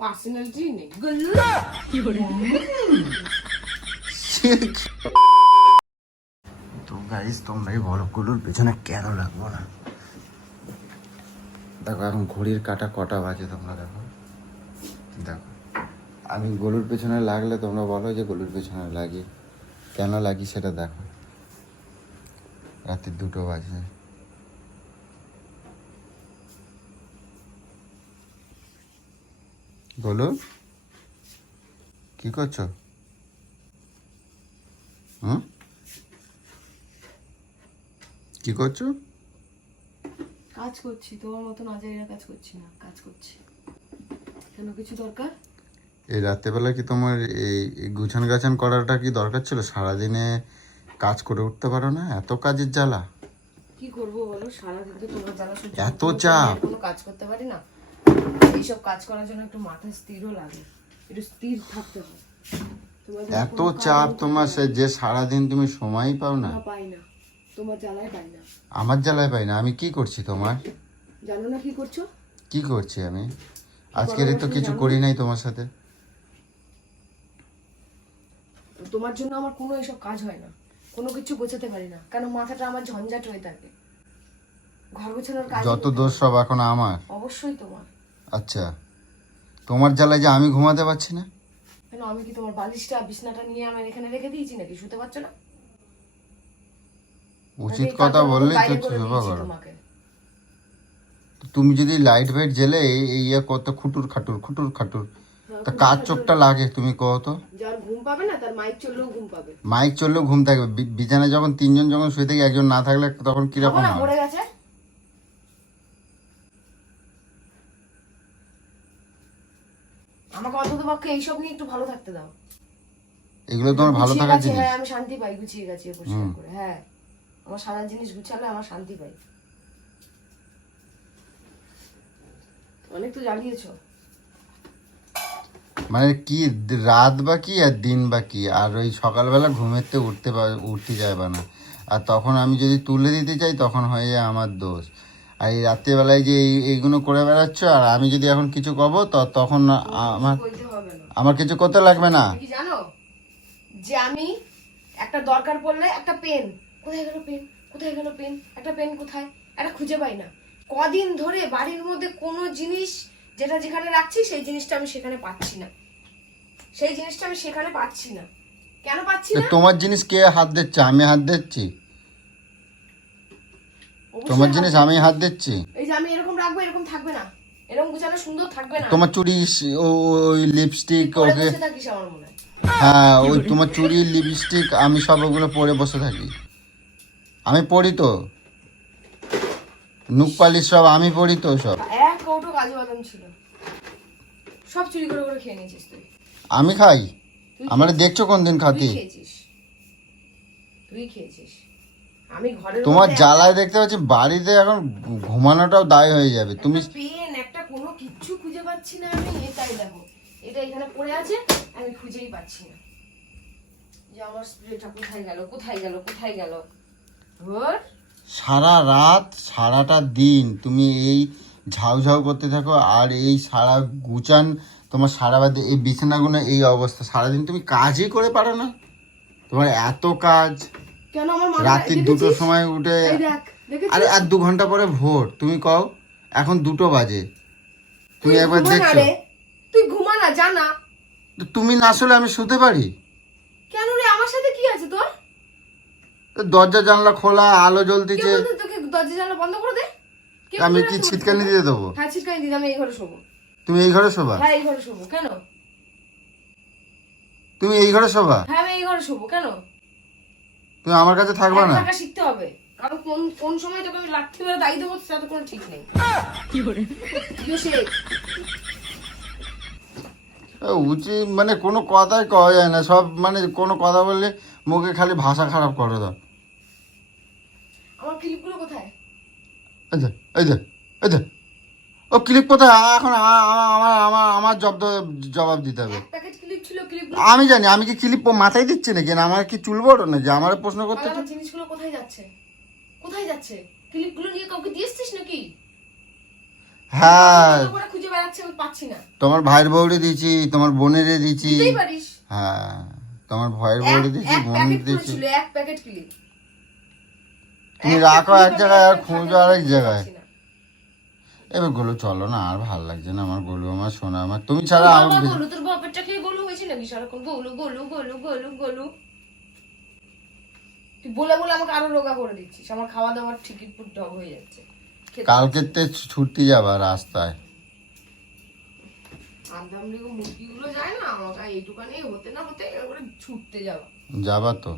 Personality নেই। তো guys তোমরাই বলো গুলুর পেছনে কেন লাগবো না? দেখো এখন ঘড়ির কাঁটা কটা বাজে তোমরা দেখো। দেখো আমি গলুর পেছনে লাগলে তোমরা বলো যে গলুর পেছনে লাগি, কেন লাগি সেটা দেখো। রাতে 2টো বাজে। গোলু কি করছো? কি করছো? কাজ করছি, তোমার মতন আজাইরা কাজ করছি না, কাজ করছি। কেন, কিছু দরকার? এই রাত্রেবেলা কি তোমার এই গুছান গাছান করাটা কি দরকার ছিল? সারাদিনে কাজ করে উঠতে পারো না? এত কাজের জ্বালা। কি করব বলো, সারাদিন তো তোমার জ্বালা সহ্য এত চাপ। কোনো কাজ করতে পারি না। এইসব কাজ করার জন্য একটু মাথা স্থিরও লাগে, একটু স্থির থাকতে হয়। এত চাপ তোমার, সে যে সারাদিন তুমি সময়ই পাও না। পাই না, তোমার জ্বালায় পাই না। আমার জ্বালায় পাই না? আমি কি করছি তোমার? জানো না কি করছো? কি করছি আমি? আজকের তো কিছু করি নাই তোমার সাথে। তোমার জন্য আমার কোনো এসব কাজ হয় না, কোনো কিছু গোছাতে পারি না, কেন মাথাটা আমার ঝঞ্ঝাট হয়ে থাকে। ঘর গোছানোর কাজ যত দোষ সব এখন আমার। অবশ্যই তোমার। আচ্ছা, তোমার জ্বালায় যে আমি ঘুমাতে পারছি না? কেন, আমি কি তোমার বালিশটা বিছনাটা নিয়ে আমার এখানে রেখে দিয়েছি নাকি? শুতে পারছো না? উচিত কথা বললেই তো শোভা করো। তুমি যদি লাইট ফাইট জেলে এই ইয়ে কত খুটুর খাটুর তা কাজ চোখটা লাগে তুমি কও তো? যার ঘুম পাবে না তার মাইক চললেও ঘুম পাবে। মাইক চললেও ঘুম থাকবে। বিছানায় যখন 3জন যখন শুয়ে থাকে, একজন না থাকলে তখন কিরকম হয়? মরে গেছে। আমাকে অন্তত পক্ষে এইসব নিয়ে একটু ভালো থাকতে দাও। এগুলো তোমার ভালো থাকার জিনিস? হ্যাঁ, আমি শান্তি পাই গুছিয়ে গেছি পরিষ্কার করে। হ্যাঁ, আমার সারা জিনিস গুছালে আমার শান্তি পাই। অনেক তো জ্বালিয়েছো। মানে কি রাত বা কি আর দিন বা কি, আর ওই সকালবেলা ঘুমেতে উঠতে যাবে না, আর তখন আমি যদি তুলে দিতে চাই তখন হয়ে যায় আমার দোষ। আর এই রাত্রেবেলায় যে এইগুলো করে বেড়াচ্ছ, আর আমি যদি এখন কিছু কব তখন আমার কিছু করতে লাগবে না। কি জানো যে আমি একটা দরকার পড়লে একটা পেন, কোথায় গেল পেন, কোথায় গেল পেন, একটা পেন কোথায়, একটা খুঁজে পাই না। কদিন ধরে বাড়ির মধ্যে কোনো জিনিস যেটা যেখানে রাখছি সেই জিনিসটা আমি সেখানে পাচ্ছি না, সেই জিনিসটা আমি সেখানে পাচ্ছি না। কেন পাচ্ছি না? তোমার জিনিস কে হাত দিচ্ছে? আমি হাত দিচ্ছি? তোমার জিনিস আমি হাত দিচ্ছি? এই যে আমি এরকম রাখবো, এরকম থাকবে না, এরকম গুছানো সুন্দর থাকবে না। তোমার চুড়ি, ওই লিপস্টিক, ওকে থাকিস আমার মনে হয়। হ্যাঁ, ওই তোমার চুড়ি লিপস্টিক আমি সব ওগুলো পরে বসে থাকি। আমি পড়ি তো, নুক পালিশ সব আমি পড়ি তো সব। এক কৌটো কাজু বাদাম ছিল, সব চুরি করে করে খেয়ে নিয়েছিস তুই। আমি খাই? আমার দেখছো কোন দিন খাতি? তুই খেয়েছিস। আমি ঘরের তোমার জ্বালায় দেখতে পাচ্ছি বাড়িতে এখন ঘুমানোটাও দায় হয়ে যাবে। তুমি পেন একটা কোনো কিচ্ছু খুঁজে পাচ্ছি না আমি। এটাই দেখো, এটা এখানে পড়ে আছে, আমি খুঁজেই পাচ্ছি না যে আমার স্প্রেটা কোথায় গেল, কোথায় গেল, কোথায় গেল। সারা রাত সারাটা দিন তুমি এই ঝাউ করতে থাকো, আর এই সারা গুচান তোমার সারা বাদে এই বিছানাগুলো এই অবস্থা, সারাদিন তুমি কাজই করে পারো না? তোমার এত কাজ। কেন আমার রাত্রি 2টোর সময় উঠে, আরে আর 2 ঘন্টা পরে ভোর, তুমি কও এখন 2টো বাজে, তুমি একবার দেখছো? তুই ঘুমা না, জানা তুমি না শুলে আমি শুতে পারি? কেন রে, আমার সাথে কি আছে তোর? দরজা জানলা খোলা, আলো জ্বলতেছে, তোকে দরজা জানলা বন্ধ করে দে। আমি কি ছিটকানি দিয়ে দেবো? হ্যাঁ, ছিটকানি দিই, আমি এই ঘরে শোবো। তুমি এই ঘরে শোবা? হ্যাঁ, এই ঘরে শোবো। কেন? তুমি এই ঘরে শোবা? হ্যাঁ, আমি এই ঘরে শোবো। কেন? তুমি আমার কাছে থাকবা না? থাকা শিখতে হবে, কারণ কোন সময় তোকে আমি লাঠি মেরে দায়ী দেবো তাতে কোনো ঠিক নেই। উচিত মানে কোনো কথাই কওয়া যায় না, সব মানে কোনো কথা বললে মুখে খালি ভাষা খারাপ করে দাও। আমার ক্লিপগুলো কোথায়? এই যে এই যে এই যে ও ক্লিপ কোথায়? এখন আমার জবাব দিতে হবে। আমি জানি, আমি কি ক্লিপ মাথায় দিচ্ছি নাকি, না আমার কি চুল বড় নাকি? আমার প্রশ্ন করতে জিনিসগুলো কোথায় যাচ্ছে, কোথায় যাচ্ছে? ক্লিপগুলো নিয়ে কাউকে দিয়েছিস নাকি? হ্যাঁ করে খুঁজে বেড়াচ্ছে, আমি পাচ্ছি না। তোমার ভাইয়ের বউরে দিয়েছি, তোমার বোনেরে দিয়েছি। দিতেই পারিস। হ্যাঁ তোমার ভাইয়ের বউরে দিয়েছি, এক বোনের প্যাকেট দিয়েছি। ছিল, এক প্যাকেট ক্লিপ। তুমি রাখো এক জায়গায় আর খুঁজো আরেক জায়গায়। এবার গোলু চলো না, আর ভালো লাগছে না আমার, গোলু আমার সোনা আমার, তুমি ছাড়া আমার গোলু তোর বাপেরটা খেয়ে গোলু হয়েছে নাকি সারাক্ষণ গোলু গোলু গোলু গোলু গোলু? তুই বলে বলে আমাকে আরো রোগা করে দিচ্ছিস, আমার খাওয়া দাওয়ার টিকিট পুট ঢপ হয়ে যাচ্ছে। কালকে ছুটতে যাবা রাস্তায়। আন্দামলিগো মুরগিগুলো যায় না আমাকে এইটুকানি হতে না হতে এবারে ছুটতে যাওয়া। যাবা তো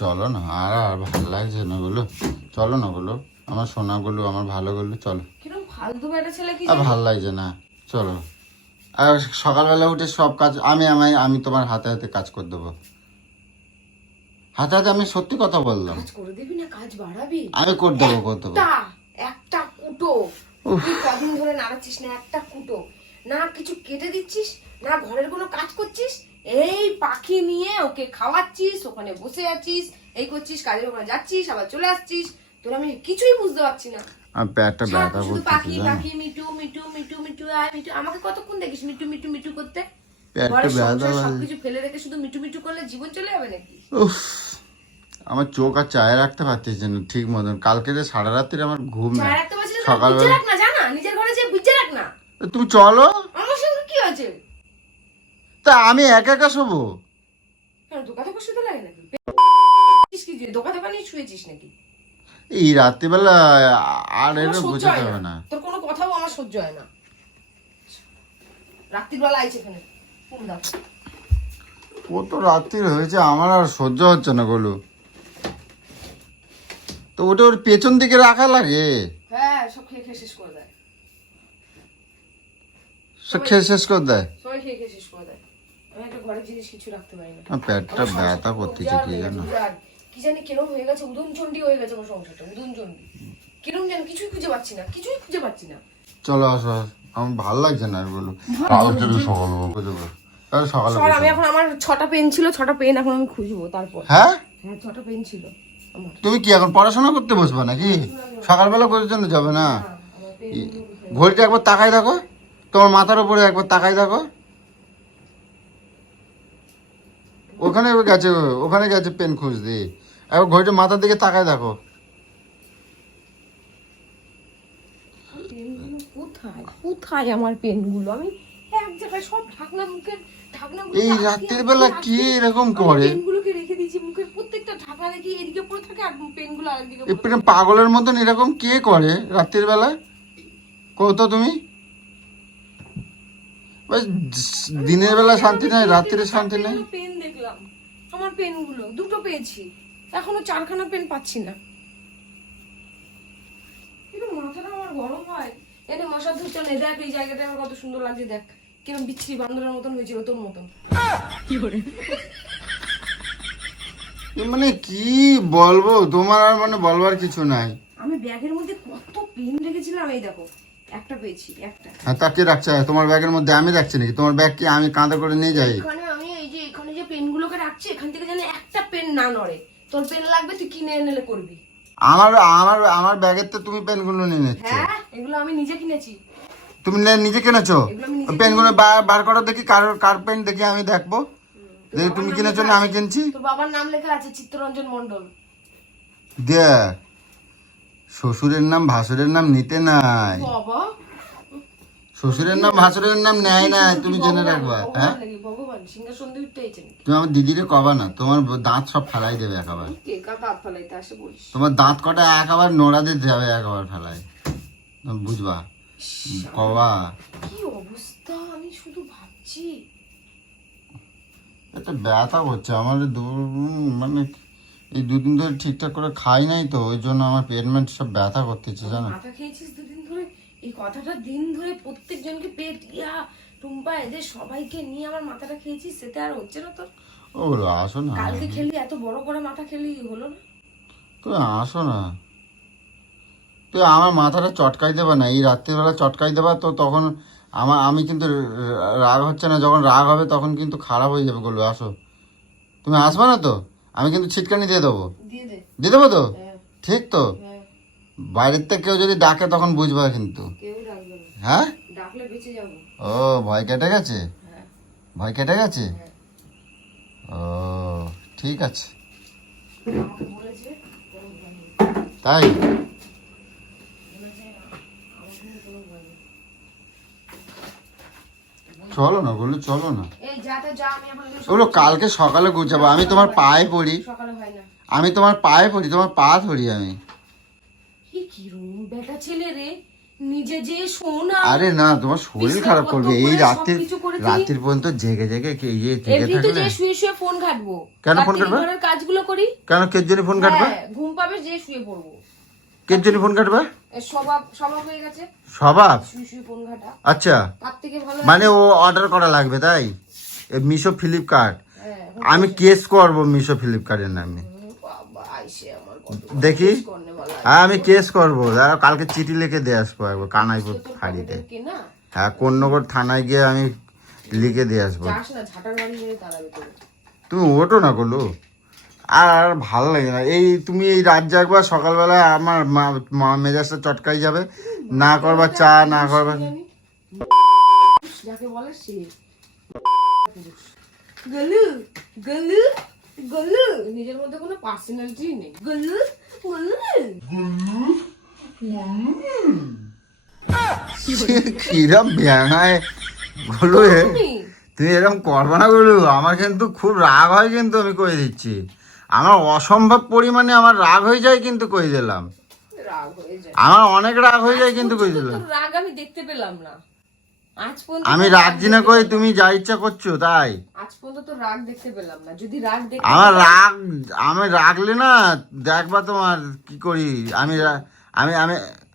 চলো না, আর আর ভালো লাগছে না গুলো, চলো না গুলো, আমার সোনা গুলো, আমার ভালো গুলো, চলো। কিরকম ফালতু বেটা ছেলে কি আর ভালো লাগছে না, চলো। আর সকালবেলা উঠে সব কাজ আমি তোমার হাতে হাতে কাজ করে দেবো, হাতে হাতে। আমি সত্যি কথা বললাম। কাজ করে দিবি না কাজ বাড়াবি? আমি করে দেবো, করে দেবো। একটা কুটো তুই কদিন ধরে নাড়াচ্ছিস না, একটা কুটো না, কিছু কেটে দিচ্ছিস না, ঘরের কোনো কাজ করছিস, এই পাখি নিয়ে ওকে খাওয়াচ্ছিস, ওখানে বসে আছিস, এই করছিস, কাজের ওখানে যাচ্ছিস, আবার চলে আসছিস, তোর আমি কিছুই বুঝতে পারছি না। আর পেটটা ব্যথা শুধু করতেছে পাখি জানো, পাখি মিটু মিটু মিটু মিটু আয় মিটু। আমাকে কতক্ষণ দেখিস মিটু মিটু মিটু করতে? পেটটা ঘরের ব্যথা সংসার করে। সবকিছু ফেলে রেখে শুধু মিটু মিটু করলে জীবন চলে যাবে নাকি? উফ, আমার চোখ আর চায়ে রাখতে পারতেছি না ঠিক মতন। কালকে যে সারা রাত্রি আমার ঘুম নেই, চায় রাখতে পারছিস না, সকালবেলা বুঝে রাখ না, জানা নিজের ঘরে যে বুঝে রাখ না। তুমি চলো। আমার সঙ্গে কি আছে? তা আমি একা একা শোবো? দোকানে বসে শুতে লাগে নাকি? দোকানে নিয়ে শুয়েছিস নাকি? এই রাত্রিবেলা আর আমার এটা সহ্য বোঝাতে হয় হবে না, না। তোর কোনো কথাও আমার সহ্য হয় না। রাত্রিবেলা আইছে এখানে ঘুম দাও। কত রাত্রি হয়েছে, আমার আর সহ্য হচ্ছে না গোলু। তো ওটা ওর পেছন দিকে রাখা লাগে। হ্যাঁ, সব খেয়ে খেয়ে শেষ করে দেয়, সে খেয়ে শেষ করে দেয়। সবাই খেয়ে খেয়ে শেষ করে দেয়। আমি একটা ঘরের জিনিস কিছু রাখতে পারি না। আমার পেটটা ব্যথা করতেছে কি জানো। কি জানি কিরম হয়ে গেছে, উদুন চন্ডি হয়ে গেছে আমার সংসারটা, উদুন চন্ডি কিরম জানি, কিছুই খুঁজে পাচ্ছি না, কিছুই খুঁজে পাচ্ছি না। চলো আসো, আমার ভালো লাগছে না আর গোলু। সকালে সর, আমি এখন আমার 6টা পেন ছিল, 6টা পেন এখন আমি খুঁজবো তারপর। হ্যাঁ, হ্যাঁ 6টা পেন ছিল আমার। তুমি কি এখন পড়াশোনা করতে বসবে নাকি? সকালবেলা করে জন্য যাবে না? আমার পেন ঘড়িটা একবার তাকাই দেখো, তোমার মাথার উপরে একবার তাকাই দেখো। ওখানে গেছে, ওখানে গেছে পেন খুঁজতে। একবার ঘড়িটা মাথার দিকে তাকাই দেখো। পেনগুলো কোথায়, কোথায় আমার পেনগুলো? আমি এক জায়গায় সব ঢাকনা মুখের ঢাকনাগুলো এই রাত্রির বেলা কি এরকম করে? পেনগুলোকে রেখে দিয়েছি, মুখের প্রত্যেকটা ঢাকনা রেখে এদিকে পড়ে থাকে আর পেনগুলো আরেকদিকে এই পেন পাগলের মতন এরকম কে করে রাত্রির বেলা? কত তুমি বাস, দিনের বেলা শান্তি নাই, রাত্রিরে শান্তি নাই। পেন দেখলাম, আমার পেনগুলো দুটো পেয়েছি, এখনো 4খানা পেন পাচ্ছি না। কিন্তু মাথাটা আমার গরম হয়। এনে মশা ধুচ্ছে নে, দেখ এই জায়গাটা আমার কত সুন্দর লাগছে, দেখ কিরম বিচ্ছিরি বান্দরের মতন হয়েছিল, তোর মতন। কি করে মানে কি বলবো তোমার, আর মানে বলবার কিছু নাই। আমি ব্যাগের মধ্যে কত পেন রেখেছিলাম, এই দেখো একটা পেয়েছি, একটা। হ্যাঁ, তা কি রাখছে তোমার ব্যাগের মধ্যে? আমি রাখছি নাকি তোমার ব্যাগ? কি আমি কাঁধে করে নিয়ে যাই? এখানে আমি এই যে এখানে যে পেনগুলোকে রাখছি, এখান থেকে যেন একটা পেন না নড়ে। তোর পেন লাগবে তুই কিনে এনে করবি। আমার আমার আমার ব্যাগের তো তুমি পেনগুলো নিয়ে নিচ্ছ। হ্যাঁ, এগুলো আমি নিজে কিনেছি। তুমি নিজে কিনেছো? এগুলো আমি নিজে পেনগুলো বার করো দেখি, কার পেন দেখি আমি দেখবো। দেখি তুমি কিনেছো না আমি কিনছি। তোর বাবার নাম লেখা আছে চিত্তরঞ্জন মণ্ডল। দেখ, শ্বশুরের নাম ভাসুরের নাম নিতে নাই, বাবা, শ্বশুরের নাম ভাসুরের নাম নেয় না, তুমি জেনে রাখবা। হ্যাঁ, ভগবান সিংহাসন দিয়ে উঠতে এসেছেন। তুমি আমার দিদিরে কবা না, তোমার দাঁত সব ফেলাই দেবে একেবারে। কে কাকা হাত ফালাইতে আসে বলিস? তোমার দাঁত কটা একেবারে নোড়া দিতে যাবে, একেবারে ফেলাই, তুমি বুঝবা। কবা কি অবস্থা, আমি শুধু ভাবছি। একটা ব্যথা করছে আমার, মানে এই দুদিন ধরে ঠিকঠাক করে খাই নাই তো, ওই জন্য আমার পেটমেন্ট সব ব্যথা করতেছে জানো। মাথা খেয়েছিস দুদিন ধরে, এই কথাটা দিন ধরে প্রত্যেকজনকে পেট ইয়া টুম্পা এদের সবাইকে নিয়ে আমার মাথাটা খেয়েছিস, সেটা আর হচ্ছে না তোর? ও বলো আসো না, কালকে খেলি, এত বড় করে মাথা খেলি, হলো না? তুই আসো না, তুই আমার মাথাটা চটকাই দেবা না, এই রাত্রিবেলা চটকাই দেবা তো, তখন আমি কিন্তু রাগ হচ্ছে না, যখন রাগ হবে তখন কিন্তু খারাপ হয়ে যাবে। বলবে আসো, তুমি আসবে না তো আমি কিন্তু ছিটকানি দিয়ে দেবো। দিয়ে দে। দিয়ে দেবো তো? হ্যাঁ, ঠিক তো? হ্যাঁ। বাইরের থেকে কেউ যদি ডাকে তখন বুঝবা কিন্তু। কেউ ডাকবে না, হ্যাঁ, ডাকলে বেঁচে যাবো। ও ভয় কেটে গেছে, হ্যাঁ ভয় কেটে গেছে। হ্যাঁ। ও ঠিক আছে, আমাকে বলেছে কোনো ভয় নেই। তাই বলেছে আমার কিন্তু কোনো ভয় নেই। চলো না বলো, চলো না। এই যাতে যা, আমি এখন ওগুলো কালকে সকালে গুছাবো। আমি তোমার পায়ে পড়ি, সকালে হয় না। আমি তোমার পায়ে পড়ি, তোমার পা ধরি আমি। কি রুম বেটা ছেলে রে, নিজে যে শোনা। আরে না, তোমার শরীর খারাপ করবে এই রাত্রির, সবকিছু করেছি। রাত্রির পর্যন্ত জেগে জেগে জেগে এমনি তো থাকলে। যে শুয়ে শুয়ে ফোন ঘাটবো। কেন ফোন রাত্রি ঘাটবে? ঘরের কাজগুলো করি। কেন কের জন্য ফোন কাটবে? হ্যাঁ, ঘুম পাবে যে শুয়ে পড়বো। কের জন্য ফোন কাটবে? স্বভাব স্বভাব হয়ে গেছে স্বভাব? শুয়ে শুয়ে ফোন ঘাটা। আচ্ছা, তার থেকে ভালো মানে ও অর্ডার করা লাগবে তাই? মিশো ফ্লিপকার্ট, হ্যাঁ, আমি কেস করব মিশো ফ্লিপকার্টের নামে। বাবা আইসে আমার কত দেখি, করনে वाला। হ্যাঁ আমি কেস করবো। দাঁড়াও, কালকে চিঠি লিখে দিয়ে আসবো একবার কানাইপুর ফাঁড়িতে। কে না হ্যাঁ, কোন্নগর থানায় গিয়ে আমি লিখে দিয়ে আসবো। যাস না, ঝাঁটার বাড়ি মেরে তাড়াবে তোকে। তুমি ওঠো না করলো, আর ভালো লাগে না এই তুমি এই রাত জাগবা, সকালবেলা আমার মেজাজটা চটকাই যাবে। না করবা চা, না করবা। যাকে বলে সে গলু গলু গলু, নিজের মধ্যে কোনো পার্সোনালিটি নেই। গলু গলু কিরম ব্যাঙায় গুলো হে। তুমি এরকম করবা না গুলো, আমার কিন্তু খুব রাগ হয় কিন্তু, আমি কয়ে দিচ্ছি। আমার অসম্ভব পরিমাণে আমার রাগ হয়ে যায় কিন্তু, কই দিলাম। রাগ হয়ে যায়, আমার অনেক রাগ হয়ে যায় কিন্তু, কই দিলাম। তোর রাগ আমি দেখতে পেলাম না আজ পর্যন্ত। আমি রাগছি না কই, তুমি যা ইচ্ছা করছো তাই। আজ পর্যন্ত তো রাগ দেখতে পেলাম না। যদি রাগ দেখতে আমার রাগ, আমি রাগলে না দেখবা তোমার কি করি আমি। আমি আমি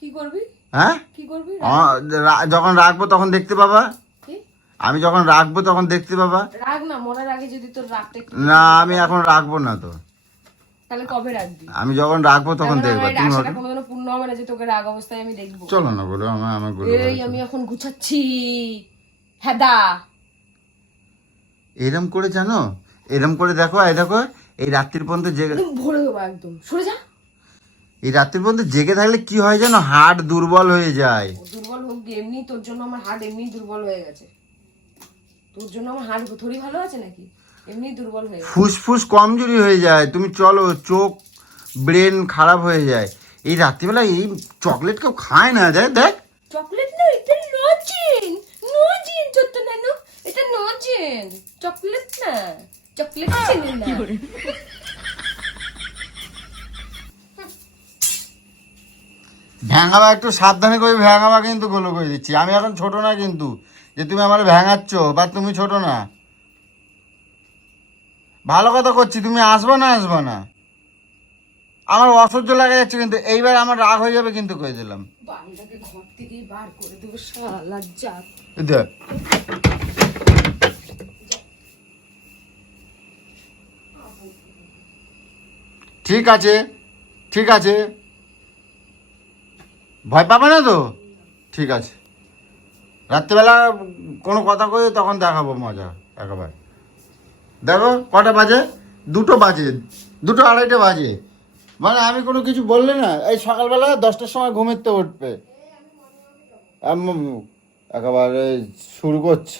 কি করবি, হ্যাঁ, কি করবি? যখন রাখবো তখন দেখতে পাবা। কি? আমি যখন রাখবো তখন দেখতে পাবা। রাগ না, মরার আগে যদি তোর রাগটা একটু। না, আমি এখন রাখবো না তো। তাহলে কবে রাখবি? আমি যখন রাখবো তখন দেখবা আমার তুমি। আশাটা কোনোদিনও পূর্ণ হবে না যে তোকে রাগ অবস্থায় আমি দেখবো। চলো না বলো, আমার গুলো এই আমি এখন গুছাচ্ছি হেদা। এরম করে জানো, এরম করে দেখো, এই দেখো এই রাত্রির পর্যন্ত জেগে, ভরে দেবো একদম, সরে যা। এই রাত্রির পর্যন্ত জেগে থাকলে কি হয় জানো, হাড় দুর্বল হয়ে যায়। ও দুর্বল হোক গে, এমনি তোর জন্য আমার হাড় এমনি দুর্বল হয়ে গেছে। তোর জন্য আমার হাড় থরি ভালো আছে নাকি? এমনি দুর্বল হয়ে গেছে। ফুসফুস কমজোরি হয়ে যায়, তুমি চলো, চোখ ব্রেন খারাপ হয়ে যায়। এই রাত্রিবেলা এই চকলেট কেউ খায় না, দেখ দেখ। চকলেট না, এটা নজিন। নজিন যত নানু, এটা নজিন। চকলেট না, চকলেট চেনে না। ভ্যাঙাবা একটু সাবধানে করে ভ্যাঙাবা কিন্তু, গুলো করে দিচ্ছি। আমি এখন ছোট না কিন্তু, যে তুমি আমার ভ্যাঙাচ্ছ, বা তুমি ছোট না। ভালো কথা করছি, তুমি আসবা না, আসবা না। আমার অসহ্য লাগা যাচ্ছে কিন্তু, এইবার আমার রাগ হয়ে যাবে কিন্তু, কয়ে দিলাম। বান্দাকে ঘর থেকে বার করে দেবো শালা জাত। দেখ, ঠিক আছে, ঠিক আছে, ভয় পাবে না তো? ঠিক আছে, রাত্রিবেলা কোনো কথা কই তখন দেখাবো মজা একেবারে। দেখো কটা বাজে, 2টো বাজে, 2টো 2:30 বাজে। মানে আমি কোনো কিছু বললে না, এই সকালবেলা 10টার সময় ঘুমেতে উঠবে একেবারে শুরু করছে।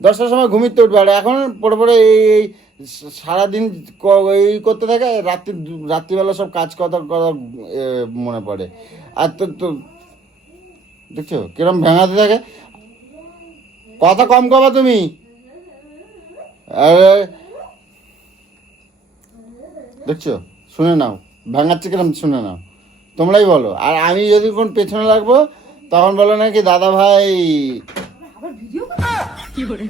10টার সময় ঘুমিতে উঠবে, আর এখন পরে পরে এই সারাদিন এই করতে থাকে, রাত্রিবেলা সব কাজ কথা কথা মনে পড়ে। আর তো দেখছো কিরম ভেঙাতে থাকে। কথা কম কবা তুমি। আরে দেখছো, শুনে নাও ভাঙাচ্ছে কিরম, শুনে নাও, তোমরাই বলো। আর আমি যদি কোন পেছনে লাগবো তখন বলো নাকি দাদা ভাই। আবার ভিডিও কি করে?